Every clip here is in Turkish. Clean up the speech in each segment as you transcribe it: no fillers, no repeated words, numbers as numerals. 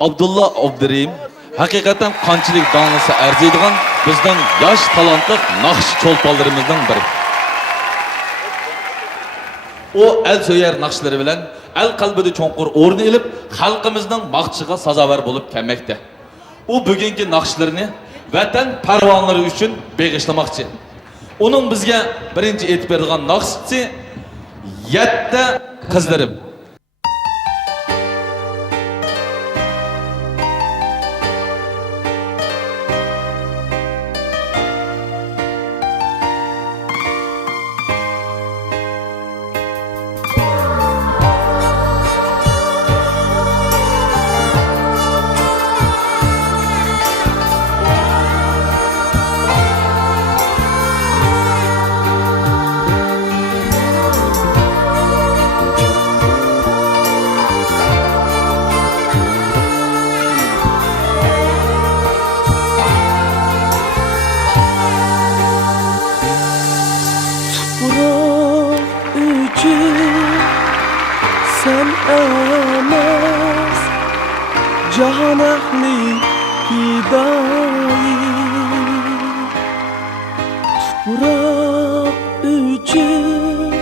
Abdullah Abdurim hakikaten qanchalik danlasa arziydigan bizning yosh talantli naqsh cho'lponlarimizdan biri. O el söyler naqshlari bilan el qalbida cho'nqur o'rni ilib, xalqimizning baxtchiga sazovor bo'lib kelmoqda. U bugungi naqshlarini vatan parvonlari uchun beg'ishlamoqchi. Uning bizga birinchi aytib bergan naqshi "Yatta qizlarim". Sen emas Cahan ehli hidayı Tupurak üçün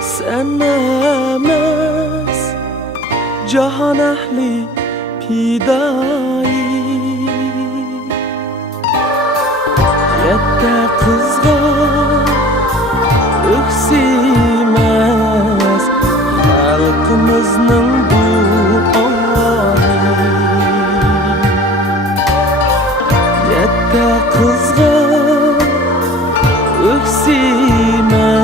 Sen emas Cahan ehli hidayı Yette kızga öksimez Halkımızın duayı Yette kızga öksimez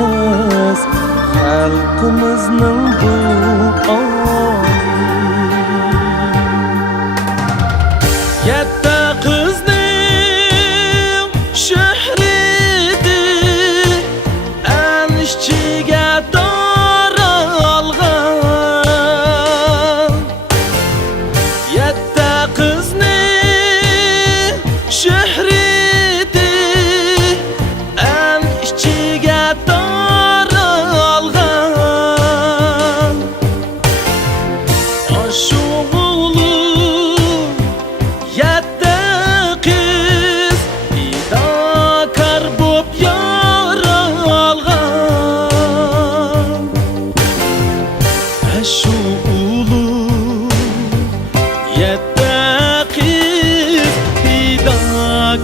Halkımızın duayı Yette kızning şöhreti en işçiga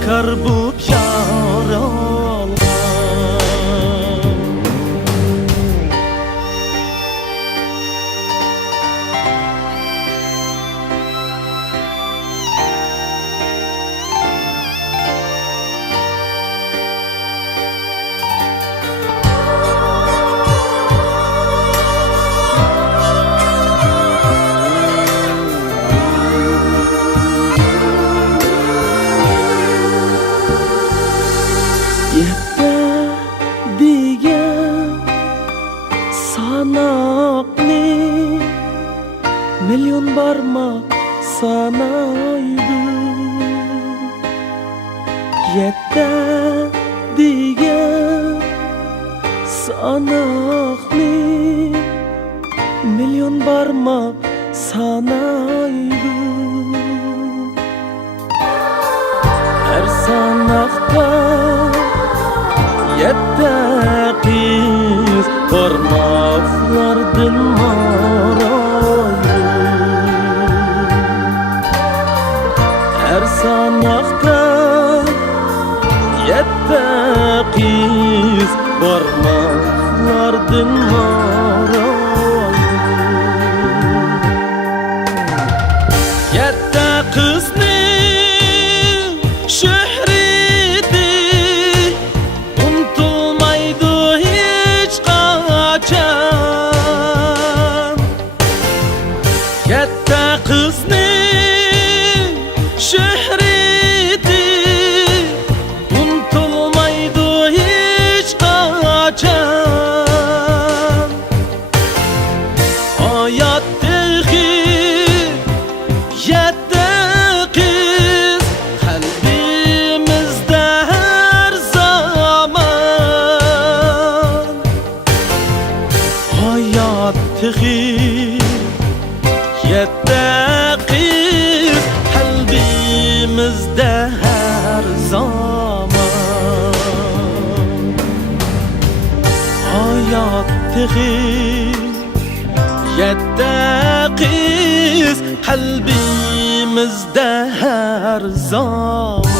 Karbup yaralgan Yette digen sanakni milyon barmak sanaydı Yette digen sanakni milyon barmak sanaydı Her sanakta Yette kız parmaklardan marayı Her sanakta Yette kız parmaklardan marayı Yette kızning şöhreti Yette kızning şöhreti unutulmaydı hiç kaçan Hayattaki yette kız kalbimizde her zaman Hayattaki Yette kız hayat tehi Yedde kız kalbimizde her zaman